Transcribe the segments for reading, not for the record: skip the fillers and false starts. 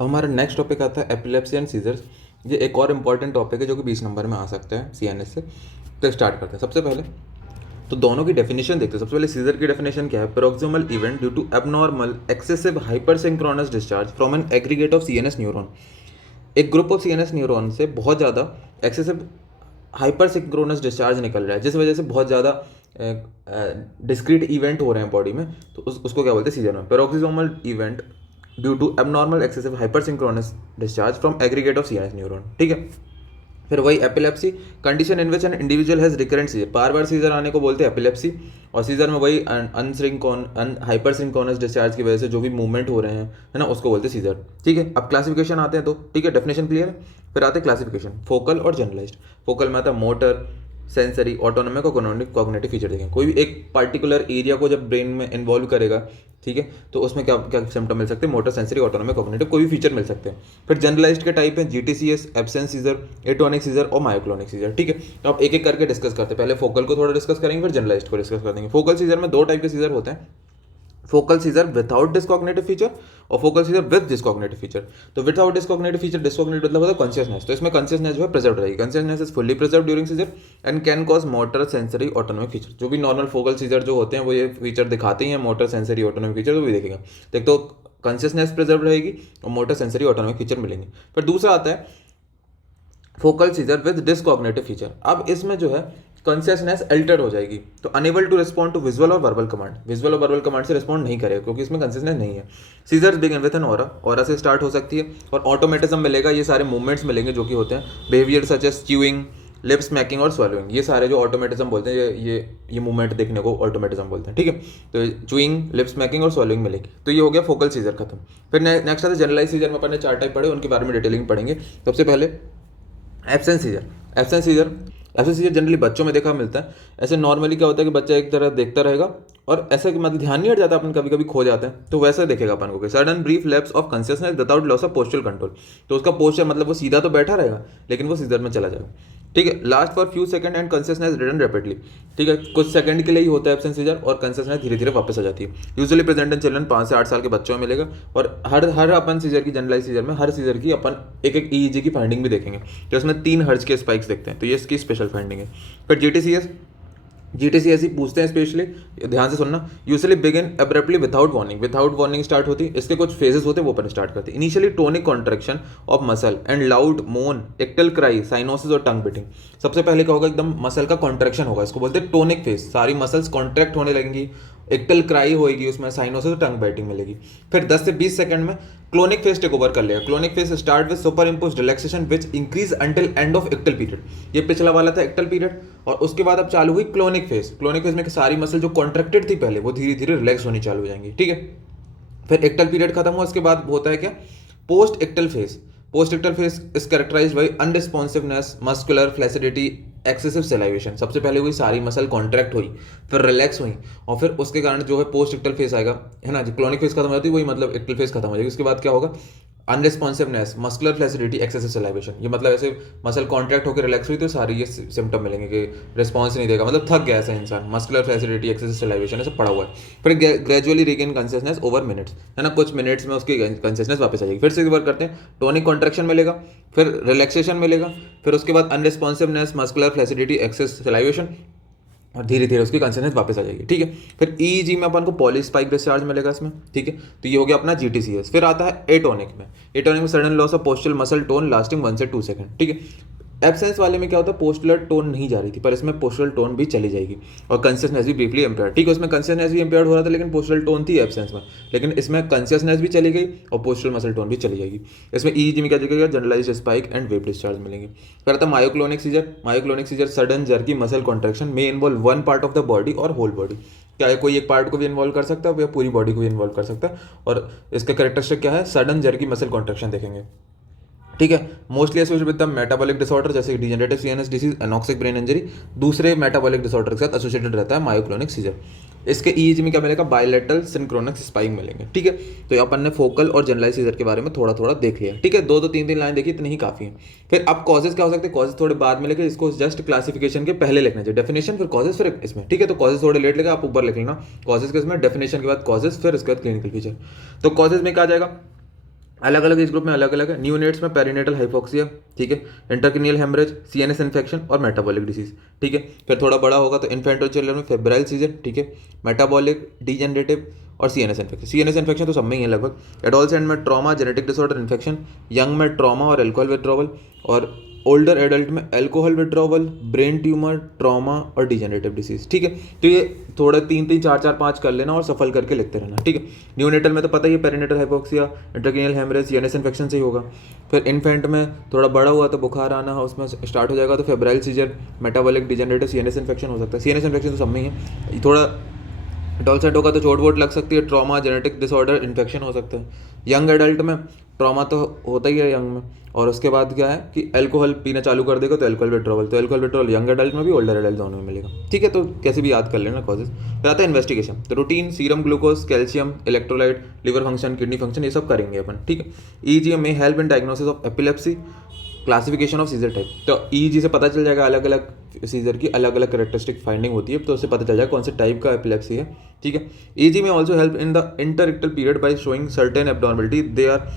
अब हमारा next topic आता है एपिलेप्सी एंड सीजर्स। ये एक और इम्पॉर्टेंट टॉपिक है जो कि 20 नंबर में आ सकता है सीएनएस से। तो स्टार्ट करते हैं। सबसे पहले तो दोनों की डेफिनेशन देखते हैं। सबसे पहले सीजर की डेफिनेशन क्या है? Paroxysmal event due to abnormal excessive hypersynchronous discharge from an aggregate of CNS neuron. एक ग्रुप ऑफ सीएनएस न्यूरॉन से बहुत ज़्यादा एक्सेसिव हाइपरसिंक्रोनस डिस्चार्ज निकल रहा है, जिस वजह से बहुत ज़्यादा डिस्क्रीट इवेंट हो रहे हैं बॉडी में, तो उसको क्या बोलते हैं? सीजर में paroxysmal event due to abnormal excessive hypersynchronous discharge from aggregate of CNS neuron. ठीक है। फिर वही epilepsy, condition in which an individual has recurrent seizure. बार बार सीजर आने को बोलते हैं एपिलेप्सी। और सीजर में वही हाइपरसिंक्रोनस डिस्चार्ज की वजह से जो भी मूवमेंट हो रहे हैं, है ना, उसको बोलते हैं सीजर। ठीक है। अब क्लासिफिकेशन आते हैं तो ठीक है, डेफिनेशन क्लियर है। फिर आते हैं क्लासिफिकेशन, फोकल और जनरलाइज्ड। फोकल में आता है मोटर, सेंसरी, ऑटोनोमिक और कॉग्निटिव फीचर देखें। कोई भी एक पार्टिकुलर एरिया को जब ब्रेन में इन्वॉल्व करेगा, ठीक है, तो उसमें क्या क्या सिम्टम मिल सकते हैं? मोटर, सेंसरी, ऑटोनोमिक, कॉग्निटिव, कोई भी फीचर मिल सकते हैं। फिर जनरलाइज्ड के टाइप हैं GTCS, absence seizure, atonic seizure और मायोक्लोनिक सीजर। ठीक है। तो आप एक एक करके डिस्कस करते हैं। पहले फोकल को थोड़ा डिस्कस करेंगे, फिर जनरलाइज्ड को डिस्कस कर देंगे। फोकल सीजर में दो टाइप के सीजर होते हैं, फोकल सीजर विदाउट डिस्कॉग्निटिव फीचर और focal seizure with dyscognitive feature. तो विदाउट डिस्कॉग्निटिव फीचर, डिस्कॉग्निटिव मतलब होता है कॉन्शियसनेस, तो इसमें कॉन्शियसनेस जो है प्रिजर्व रहेगी। Consciousness is fully preserve during seizure and can cause motor, sensory, autonomic feature. जो भी नॉर्मल फोकल सीजर जो होते हैं वो ये फीचर दिखाते ही हैं, मोटर, सेंसरी, ऑटोनोमिक फीचर, तो भी देखेगा। तो एक तो कॉन्शियसनेस प्रिजर्व रहेगी और मोटर, सेंसरी, ऑटोनोमिक फीचर मिलेंगे। फिर दूसरा आता है focal seizure with dyscognitive feature. अब इसमें जो है कॉन्शियसनेस अल्टर हो जाएगी, तो unable to respond to visual और वर्बल कमांड। विजुअल और वर्बल कमांड से रिस्पॉन्ड नहीं करेगा क्योंकि इसमें कॉन्शियसनेस नहीं है। Seizures begin with an aura, aura से स्टार्ट हो सकती है और ऑटोमेटिज्म मिलेगा। ये सारे मूवमेंट्स मिलेंगे जो कि होते हैं behaviour such as chewing, lip smacking और swallowing। ये सारे जो ऑटोमेटिज्म बोलते हैं, ये मूवमेंट देखने को ऑटोमेटिज्म बोलते हैं। ठीक है। तो च्यूइंग, लिप स्मैकिंग और swallowing मिलेगी। तो ये हो गया फोकल सीजर खत्म। फिर नेक्स्ट आता है जनरलाइज सीजर में अपन ने 4 टाइप पढ़े, उनके बारे में डिटेलिंग पढ़ेंगे। सबसे पहले absence seizure. Absence seizure, absence seizure generally बच्चों में देखा मिलता है। ऐसे नॉर्मली क्या होता है कि बच्चा एक तरह देखता रहेगा और ऐसा कि मतलब ध्यान नहीं हट जाता, अपन कभी कभी खो जाते हैं, तो वैसा देखेगा अपन को कि sudden brief lapse of consciousness without loss of postural control. तो उसका पोस्चर मतलब वो सीधा तो बैठा रहेगा लेकिन वो सीजर में चला जाएगा। ठीक है। Last for few second and consciousness return rapidly. ठीक है, कुछ सेकंड के लिए ही होता है एब्सेंस सीजर और कॉन्शियसनेस धीरे धीरे वापस आ जाती है। यूजुअली प्रेजेंट इन चिल्ड्रन, 5 से 8 साल के बच्चों में मिलेगा। और हर अपन सीजर की, जनरलाइज सीजर में हर सीजर की अपन एक एक ईईजी की फाइंडिंग भी देखेंगे, तो इसमें 3 हर्ट्ज के स्पाइक्स देखते हैं, तो ये इसकी स्पेशल फाइंडिंग है। फिर जीटीसीएस, जीटीसीएस ही पूछते हैं स्पेशली, ध्यान से सुनना। Usually begin abruptly without warning, without warning start होती है। इसके कुछ फेजेस होते हैं, वो अपन स्टार्ट करते हैं। Initially tonic contraction of muscle and loud मोन, एक्टल क्राई, साइनोसिस और टंग बिटिंग। सबसे पहले क्या होगा? एकदम मसल का कॉन्ट्रैक्शन होगा, इसको बोलते हैं टोनिक फेज। सारी मसल्स कॉन्ट्रैक्ट होने लगेंगी, एक्टल क्राई होगी, उसमें साइनोसिस और टंग बाइटिंग मिलेगी। फिर 10 से 20 सेकंड में क्लोनिक फेज टेक ओवर कर लेगा। Clonic phase start with super impose relaxation which increase until end of ictal period. ये पिछला वाला था एक्टल पीरियड, और उसके बाद अब चालू हुई क्लोनिक फेज। क्लोनिक फेज में सारी मसल जो कॉन्ट्रैक्टेड थी पहले, वो धीरे धीरे रिलैक्स होनी चालू हो जाएंगी। ठीक है। फिर एक्टल पीरियड खत्म हुआ, उसके बाद होता है क्या? Post ictal phase. Post ictal phase is characterized by unresponsiveness, muscular flaccidity, excessive salivation. सबसे पहले हुई सारी मसल कॉन्ट्रैक्ट हुई, फिर रिलैक्स हुई, और फिर उसके कारण जो है पोस्ट एक्टल फेज आएगा, है ना। जो क्लोनिक फेज खत्म हो जाती है वही मतलब एक्टल फेज खत्म हो जाएगी। उसके बाद क्या होगा? Unresponsiveness, muscular flaccidity, excessive salivation. ये मतलब ऐसे मसल कॉन्ट्रैक्ट होकर रिलैक्स हुई तो सारी ये सिम्टम मिलेंगे कि रिस्पॉन्स नहीं देगा, मतलब थक गया ऐसा इंसान। मस्कुलर फ्लैसिडिटी, एक्सेसिव सेलाइवेशन, ऐसा पड़ा हुआ है। फिर gradually regain consciousness over minutes, है ना, कुछ मिनट्स में उसकी कॉन्शियसनेस वापस आ जाएगी। फिर से एक बार करते हैं, टोनिक कॉन्ट्रैक्शन मिलेगा, फिर रिलैक्सेशन मिलेगा, फिर उसके बाद unresponsiveness, muscular flaccidity, excessive salivation, और धीरे धीरे उसकी कॉन्शियसनेस वापस आ जाएगी। ठीक है। फिर ईईजी में अपन को पॉलीस्पाइक डिस्चार्ज मिलेगा इसमें। ठीक है। तो ये हो गया अपना जीटीसीएस। फिर आता है एटोनिक में। एटोनिक में sudden loss of postal muscle tone lasting 1 से 2 सेकंड। ठीक है। एब्सेंस वाले में क्या होता है? पोस्टुलर टोन नहीं जा रही थी, पर इसमें पोस्टुलर टोन भी चली जाएगी और कॉन्शियसनेस भी ब्रीफली इम्पेयर्ड। ठीक है, उसमें कॉन्शियसनेस भी इम्पेयर्ड हो रहा था लेकिन पोस्टुलर टोन थी एब्सेंस में, लेकिन इसमें कॉन्शियसनेस भी चली गई और पोस्टुलर मसल टोन भी चली जाएगी। इसमें ईईजी में क्या जगह generalized spike and wave discharge मिलेंगे। फिर आता है myoclonic seizure. Myoclonic seizure sudden jerky muscle contraction में involve one part of the body और होल बॉडी। क्या है? कोई एक पार्ट को भी इन्वॉल्व कर सकता है या पूरी बॉडी को भी इन्वॉल्व कर सकता है, और इसका कैरेक्टरिस्टिक क्या है? सडन जर्की मसल कॉन्ट्रैक्शन देखेंगे। ठीक है। Mostly associated with the metabolic disorder जैसे degenerative CNS disease, anoxic brain injury, दूसरे मेटाबॉलिक डिसऑर्डर के साथ एसोसिएटेड रहता है मायोक्लोनिक सीजर। इसके ईईजी में क्या मिलेगा? बायलैटरल सिंक्रोनस स्पाइक मिलेंगे। ठीक है। तो ये अपन ने फोकल और जनरलाइज सीजर के बारे में थोड़ा थोड़ा देख लिया। ठीक है, 2-3 लाइन देखी, इतनी ही काफी है। फिर अब कॉजेज क्या हो सकते हैं? कॉजेज थोड़े बाद में लेके, इसको जस्ट क्लासिफिकेशन के पहले लिखना चाहिए। डेफिनेशन फिर कॉजेज फिर इसमें। ठीक है। तो कॉजेज थोड़े लेट लेगा, आप ऊपर लिख लेना कॉजेज के इसमें, डेफिनेशन के बाद कॉजेज, फिर इसके बाद क्लिनिकल फीचर। तो कॉजेज में क्या आ जाएगा? अलग अलग एज ग्रुप में अलग अलग है। न्यूनेट्स में पेरिनेटल हाइपोक्सिया, ठीक है, इंटरक्रेनियल हेमरेज, सीएनएस इन्फेक्शन और मेटाबॉलिक डिसीज, ठीक है। फिर थोड़ा बड़ा होगा तो इन्फेंट और चिल्ड्रन में फेब्राइल सीजन, ठीक है, मेटाबॉलिक, डीजेनरेटिव और सीएनएस इन्फेक्शन। सीएनएस इन्फेक्शन तो सब में ही है लगभग। एडोलसेंट में trauma, genetic disorder, infection. Young में ट्रॉमा और एल्कोहल विड्रॉवल। और ओल्डर एडल्ट में alcohol withdrawal, brain tumour, trauma और डिजेनरेटिव डिसीज, ठीक है। तो ये थोड़ा 3 3 4 4 5 कर लेना और सफल करके लिखते रहना, ठीक है। न्यूनेटल में तो पता ही है, perinatal hypoxia, intracranial haemorrhage, CNS infection से ही होगा। फिर इन्फेंट में थोड़ा बड़ा हुआ तो बुखार आना उसमें स्टार्ट हो जाएगा, तो febrile seizure, metabolic, degenerative, CNS infection हो सकता है। सीएनएस इन्फेक्शन तो सब में ही है। थोड़ा एडोलसेंट होगा तो चोट वोट लग सकती है, ट्रॉमा, जेनेटिक डिसऑर्डर, इन्फेक्शन हो सकता है। यंग एडल्ट में ट्रॉमा तो होता ही है यंग में, और उसके बाद क्या है कि अल्कोहल पीना चालू कर देगा तो अल्कोहल विड्रॉवल, तो अल्कोहल विड्रॉवल यंग एडल्ट में भी, ओल्डर एडल्ट दोनों में मिलेगा, ठीक है। तो कैसे भी याद कर लेना कॉजेज। फिर आता है इन्वेस्टिगेशन, तो routine, serum glucose, calcium, electrolyte, liver function, kidney function, ये सब करेंगे अपन, ठीक है। ईजीए में help in diagnosis of epilepsy, classification of seizure type, तो ईजी से पता चल जाएगा अलग अलग सीजर की अलग अलग करेक्टरिस्टिक फाइंडिंग होती है, तो उससे पता चल जाएगा कौन से टाइप का एपिलेप्सी है, ठीक है। ईजी में also help in the interictal period by showing certain abnormality they are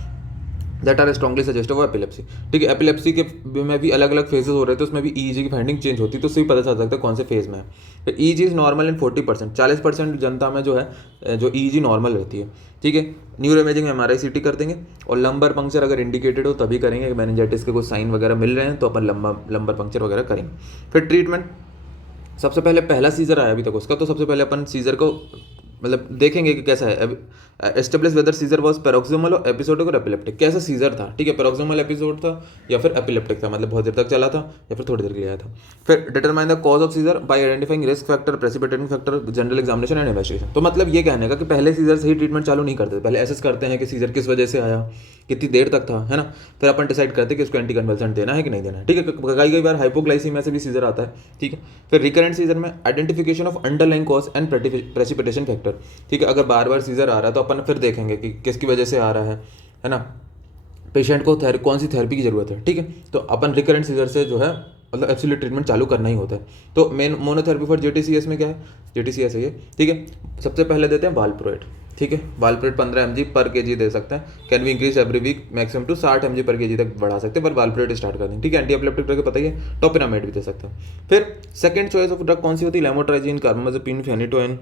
that are strongly suggestive of epilepsy, ठीक है। एपिलेप्सी के में भी अलग अलग फेजेस हो रहे थे, उसमें भी ईजी की फाइंडिंग चेंज होती है, तो उससे भी पता चल सकता है कौन से फेज में है। तो ईजी इज नॉर्मल इन 40%, 40% जनता में जो है जो ईजी नॉर्मल रहती है, ठीक है। न्यूरो इमेजिंग में एमआरआई सीटी कर देंगे, और लंबर पंक्चर अगर इंडिकेटेड हो तभी करेंगे, कि मेनिंजाइटिस के कुछ साइन वगैरह मिल रहे हैं तो अपन लंबर पंक्चर वगैरह करेंगे। फिर ट्रीटमेंट, सबसे पहले पहला सीजर आया अभी तक उसका, तो सबसे पहले अपन सीजर को मतलब देखेंगे कि कैसा है। Establish weather scissor was paroxysmal और एपिसोडिक और एपिलेप्टिक, कैसा सीजर था, ठीक है। पैरोक्सिमल एपिसोड था या फिर एपिलेप्टिक था, मतलब बहुत देर तक चला था या फिर थोड़ी देर के लिए आया था। फिर determine the cause of seizure by identifying risk factor, precipitating factor, general examination and investigation. तो मतलब ये कहने का कि पहले सीजर से ही ट्रीटमेंट चालू नहीं करते, पहले एसेस करते हैं कि सीजर किस वजह से आया, कितनी देर तक था, है ना। फिर अपन डिसाइड करते हैं कि उसको एंटी कन्वल्सेंट देना है कि नहीं देना है, ठीक है। कई बार हाइपोग्लाइसीमिया से भी सीजर आता है, ठीक है। फिर रिकरेंट सीजर में identification of underlying cause and precipitation factor, ठीक है। अगर बार बार सीजर आ रहा है तो अपन फिर देखेंगे कि किसकी वजह से आ रहा है ना। पेशेंट को कौन सी थेरेपी की जरूरत है, ठीक है। तो अपन रिकरेंट सीजर से जो है मतलब एब्सोल्यूट ट्रीटमेंट चालू करना ही होता है। तो मेन मोनोथेरेपी फॉर जेटीसीएस में क्या है, जेटीसीएस है ये, ठीक है। सबसे पहले देते हैं वालप्रोएट, ठीक है। वालप्रोएट 15 mg पर केजी दे सकते हैं, can be increase every week maximum to 60 mg पर केजी तक बढ़ा सकते हैं, पर वालप्रोएट स्टार्ट कर देंगे, ठीक है। एंटी एपिलेप्टिक ड्रग पता ही है, टोपिरामाइड भी दे सकते हैं। फिर सेकंड चॉइस ऑफ ड्रग कौन सी होती है, लेमोट्राइजिन, कार्बामाज़ेपिन, फेनिटोइन,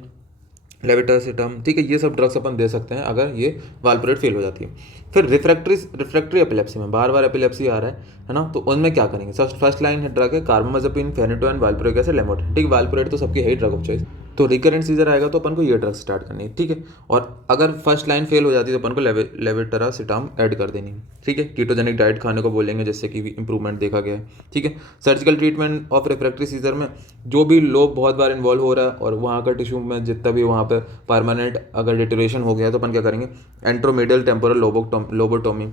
लेविटासिटम, ठीक है। ये सब ड्रग्स अपन दे सकते हैं अगर ये वालप्रोएट फेल हो जाती है। फिर रिफ्रैक्टरी एपिलेप्सी में बार बार एपिलेप्सी आ रहा है ना, तो उनमें क्या करेंगे। फर्स्ट लाइन ड्रग है कार्बामाज़ेपिन, फेनिटोइन, वालप्रोएट एसिड, लेमोट्राइजिन, ठीक है। वालप्रोएट तो सबकी है ही ड्रग ऑफ चॉइस, तो रिकरेंट सीजर आएगा तो अपन को ये ड्रग स्टार्ट करनी है, ठीक है। और अगर फर्स्ट लाइन फेल हो जाती है तो अपन को लेविटासिटाम ऐड कर देनी है, ठीक है। कीटोजेनिक डाइट खाने को बोलेंगे जिससे कि इंप्रूवमेंट देखा गया है, ठीक है। Surgical treatment of refractory seizure में जो भी लोब बहुत बार इन्वॉल्व हो रहा है और वहाँ का टिश्यू में जितना भी वहाँ पे परमानेंट अगर डिटोरेशन हो गया तो अपन क्या करेंगे, एंट्रोमीडियल टेम्पोरल लोबोटोमी,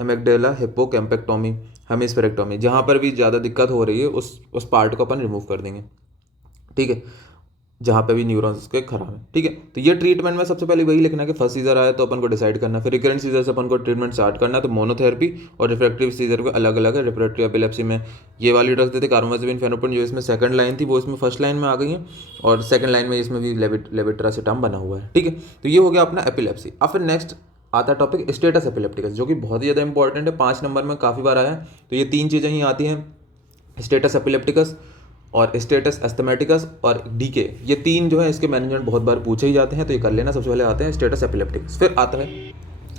एमेगडेला हिप्पोकैम्पेक्टोमी, हेमिस्फेरेक्टोमी, जहाँ पर भी ज़्यादा दिक्कत हो रही है उस पार्ट को अपन रिमूव कर देंगे, ठीक है, जहाँ पे भी न्यूरॉन्स के खराब है, ठीक है। तो ये ट्रीटमेंट में सबसे पहले वही लिखना है कि फर्स्ट सीजर आया तो अपन को डिसाइड करना है। फिर रिकरेंट सीजर से अपन को ट्रीटमेंट स्टार्ट करना है, तो मोनोथेरेपी और रिफ्रैक्टिव सीजर को अलग अलग है। रिफ्रैक्टिव एपिलेप्सी में ये वाली ड्रग्स देते कार्बामाज़ेपिन, फेनोपेरिन, जो इसमें सेकंड लाइन थी वो इसमें फर्स्ट लाइन में आ गई है, और सेकंड लाइन में इसमें भी लेविट्रासिटाम बना हुआ है, ठीक है। तो ये हो गया अपना एपिलेप्सी। अब फिर नेक्स्ट आता है टॉपिक स्टेटस एपिलेप्टिकस, जो कि बहुत ही ज़्यादा इंपॉर्टेंट है, 5 नंबर में काफ़ी बार आया है। तो ये 3 चीज़ें ही आती हैं, स्टेटस एपिलेप्टिकस और स्टेटस एस्थमेटिकस और डीके, ये 3 जो है इसके मैनेजमेंट बहुत बार पूछे ही जाते हैं, तो ये कर लेना। सबसे पहले आते हैं स्टेटस एपिलेप्टिकस। फिर आता है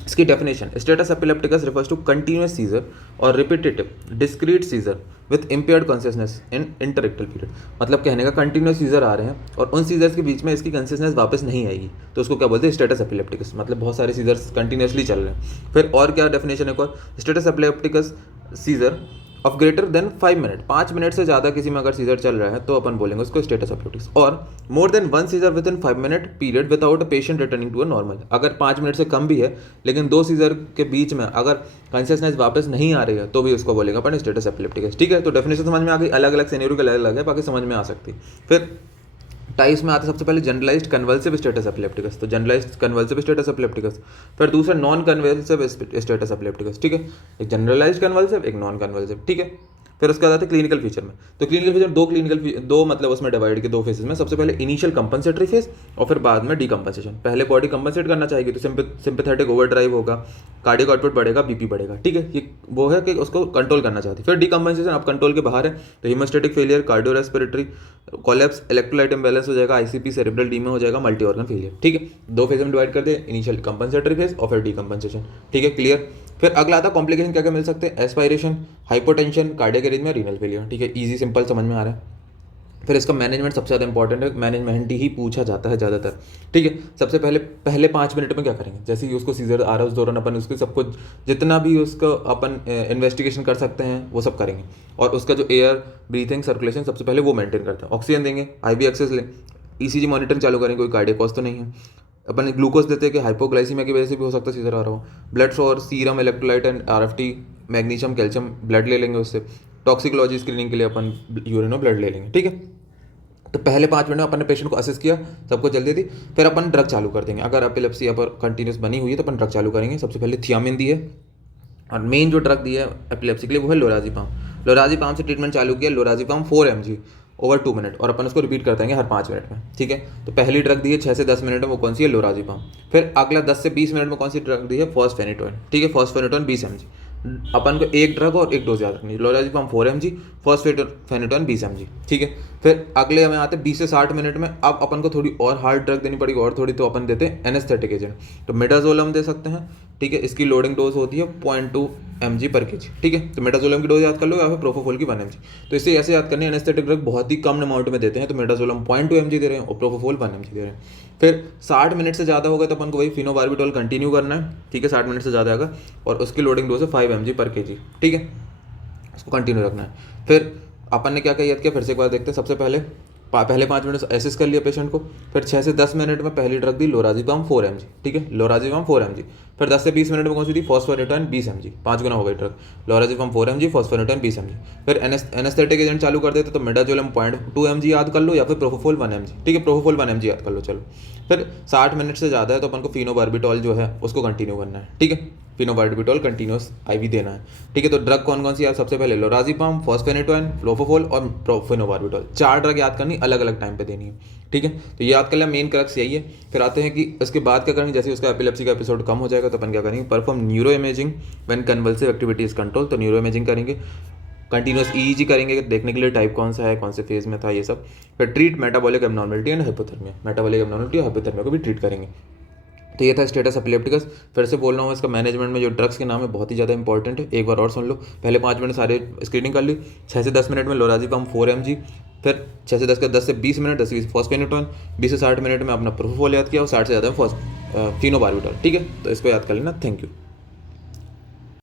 इसकी definition, status epilepticus refers to continuous seizure और repetitive discrete seizure with impaired consciousness in interictal period, मतलब कहने का कंटिन्यूस सीजर आ रहे हैं और उन सीजर्स के बीच में इसकी कॉन्शियसनेस वापस नहीं आएगी, तो उसको क्या बोलते हैं, स्टेटस एपिलेप्टिकस, मतलब बहुत सारे सीजर्स कंटिन्यूसली चल रहे हैं। फिर और क्या डेफिनेशन है, और status epilepticus scissor of greater than 5 minute, 5 minute से ज़्यादा किसी में अगर सीजर चल रहा है तो अपन बोलेंगे उसको स्टेटस एपिलेप्टिकस। और more than 1 seizure within 5 minute period without a patient returning to a normal, अगर 5 मिनट से कम भी है लेकिन 2 सीजर के बीच में अगर कॉन्शियसनेस वापस नहीं आ रही है तो भी उसको बोलेगा अपन स्टेटस एपिलेप्टिकस, ठीक है। तो डेफिनेशन समझ में आ गई, अलग अलग सिनेरियो के अलग अलग है, बाकी समझ में आ सकती। फिर टाइप्स में आते सबसे पहले जनरलाइज्ड कन्वल्सिव स्टेटस एपिलेप्टिकस, तो जनरलाइज्ड कन्वल्सिव स्टेटस एपिलेप्टिकस। फिर दूसरा नॉन कन्वल्सिव स्टेटस एपिलेप्टिकस, ठीक है। एक जनरलाइज्ड कन्वल्सिव, एक नॉन कन्वल्सिव, ठीक है। फिर उसके बाद आते हैं क्लिनिकल फीचर में। तो क्लिनिकल फीचर दो मतलब उसमें डिवाइड के 2 फेजेस में, सबसे पहले इनिशियल कंपनसेटरी फेज और फिर बाद में डीकम्पनसेशन। पहले बॉडी कंपनसेट करना चाहेगी तो सिंपैथेटिक ओवरड्राइव होगा, कार्डियक आउटपुट बढ़ेगा, बीपी बढ़ेगा, ठीक है, ये वो है कि उसको कंट्रोल करना चाहती है। फिर डीकम्पनसेशन अब कंट्रोल के बाहर है तो haemostatic failure, cardio respiratory collapse, electrolyte imbalance हो जाएगा, आईसीपी सेरेब्रल डीमा हो जाएगा, मल्टी ऑर्गन फेलियर, ठीक है। 2 फेज में डिवाइड कर दे, इनिशियल कंपनसेटरी फेज और फिर डीकम्पनसेशन, ठीक है, क्लियर। फिर अगला आता है कॉम्प्लिकेशन क्या क्या मिल सकते हैं, aspiration, hypotension, cardiac arrhythmia, renal failure, ठीक है, इजी सिंपल समझ में आ रहा है। फिर इसका मैनेजमेंट सबसे ज़्यादा इंपॉर्टेंट है, मैनेजमेंट ही पूछा जाता है ज़्यादातर, ठीक है। सबसे पहले 5 मिनट में क्या करेंगे, जैसे ही उसको सीजर आ रहा है उस दौरान अपन उसके सब कुछ जितना भी उसका अपन इन्वेस्टिगेशन कर सकते हैं वो सब करेंगे, और उसका जो एयर ब्रीथिंग सर्कुलेशन सबसे पहले वो मेंटेन करते हैं, ऑक्सीजन देंगे, आईवी एक्सेस लें, ईसीजी मॉनिटरिंग चालू करेंगे, कोई कार्डियक कॉज तो नहीं है, अपन ग्लूकोज देते हैं कि हाइपोग्लाइसीमिया की वजह से भी हो सकता है सीजर आ रहा हो, ब्लड और serum electrolyte and RFT, magnesium calcium blood ले लेंगे उससे, टॉक्सिकोलॉजी स्क्रीनिंग के लिए अपन यूरिन और ब्लड ले लेंगे, ठीक है। तो पहले 5 मिनट में अपन ने पेशेंट को असेस किया, सबको जल्दी दी, फिर अपन ड्रग चालू कर देंगे। अगर एपिलेप्सी यहाँ पर कंटिन्यूस बनी हुई है तो अपन ड्रग चालू करेंगे। सबसे पहले थियामिन दी है, और मेन जो ड्रग दी है एपिलेप्सी के लिए वो है लोराज़ेपाम। लोराज़ेपाम से ट्रीटमेंट चालू किया, लोराज़ेपाम 4 mg ओवर 2 मिनट, और अपन उसको रिपीट करते हैं हर 5 मिनट में, ठीक है। तो पहली ड्रग दी है 6 से 10 मिनट में, वो कौन सी है, लोराज़ेपाम। फिर अगला 10 से 20 मिनट में कौन सी ड्रग दी है, फॉस्फेनेटोइन, ठीक है, फॉस्फेनेटोइन 20 mg। अपन को एक ड्रग और एक डोज याद रखनी है, लोराज़ेपाम 4 mg, फॉस्फेनेटोइन 20 mg, ठीक है। फिर अगले हमें आते हैं 20 से 60 मिनट में, अब अपन को थोड़ी और हार्ड ड्रग देनी पड़ेगी, और थोड़ी, तो अपन देते हैं एनेस्थेटिक एजेंट, तो मेटाजोलम दे सकते हैं, ठीक है। इसकी लोडिंग डोज होती है 0.2 mg पर kg, ठीक है। तो मेटाजोलम की डोज याद कर लो, या फिर प्रोपोफोल की 1 mg। तो इसे ऐसे याद करनी है, एनेस्थेटिक ड्रग बहुत ही कम अमाउंट में देते हैं, तो मेटाजोलम 0.2 mg दे रहे हैं और प्रोपोफोल 1 mg दे रहे हैं। फिर 60 मिनट से ज़्यादा हो गए तो अपन को वही फिनोबार्बिटोल कंटिन्यू करना है, ठीक है, 60 मिनट से ज़्यादा आएगा, और उसकी लोडिंग डोज है 5 mg पर kg, ठीक है, उसको कंटिन्यू रखना है। फिर अपन ने क्या क्या याद किया, फिर से एक बार देखते हैं। सबसे पहले 5 मिनट एसेस कर लिया पेशेंट को, फिर 6 से 10 मिनट में पहली ड्रग दी लोराज़ेपाम 4 mg, ठीक है, लोराज़ेपाम 4 mg। फिर 10 से 20 मिनट में कौन सी दी, फॉस्फेनेटोइन 20 mg, 5 गुना हो गई ड्रग, लोराज़ेपाम 4 mg, फॉस्फेनेटोइन 20 mg। फिर एनेस्थेटिक एजेंट चालू कर देते तो मेटाजोलम 0.2 mg याद कर लो, या फिर प्रोपोफोल 1 mg, ठीक है, प्रोपोफोल 1 mg याद कर लो, चलो। फिर 60 मिनट से ज़्यादा है तो अपन को फिनोबार्बिटोल जो है उसको कंटिन्यू करना है, ठीक है, फिनोबार्बिटोल कंटिन्यूस आईवी देना है, ठीक है। तो ड्रग कौन कौन सी याद, सबसे पहले लोराज़ेपाम, फॉस्फेनेटोइन, प्रोपोफोल और फिनोबार्बिटोल, 4 ड्रग याद करनी, अलग अलग टाइम पे देनी है, ठीक है। तो ये याद कर लिया, मेन क्रक्स यही है। फिर आते हैं कि इसके बाद क्या करेंगे, जैसे उसका एपिलेप्सी का एपिसोड कम हो जाएगा तो अपन क्या करेंगे, perform neuro imaging when convulsive activity is control, तो न्यूरो इमेजिंग करेंगे, कंटिन्यूस ईईजी करेंगे देखने के लिए टाइप कौन सा है, कौन से फेज में था, ये सब। फिर treat metabolic abnormality and hypothermia, metabolic abnormality और हाइपोथर्मिया को भी ट्रीट करेंगे। तो ये था स्टेटस एपिलेप्टिकस। फिर से बोल रहा हूँ, इसका मैनेजमेंट में जो ड्रग्स के नाम है बहुत ही ज़्यादा इंपॉर्टेंट है, एक बार और सुन लो। पहले 5 मिनट सारे स्क्रीनिंग कर ली, 6 से 10 मिनट में लोराज़ेपाम 4 mg, फिर 6 से 10 से 20 मिनट 10 से 20 फॉस्फेनेटोइन, 20 से 60 मिनट में अपना प्रोपोफोल याद किया, और 60 से ज़्यादा फिनोबार्बिटोल, ठीक है। तो इसको याद कर लेना, थैंक यू।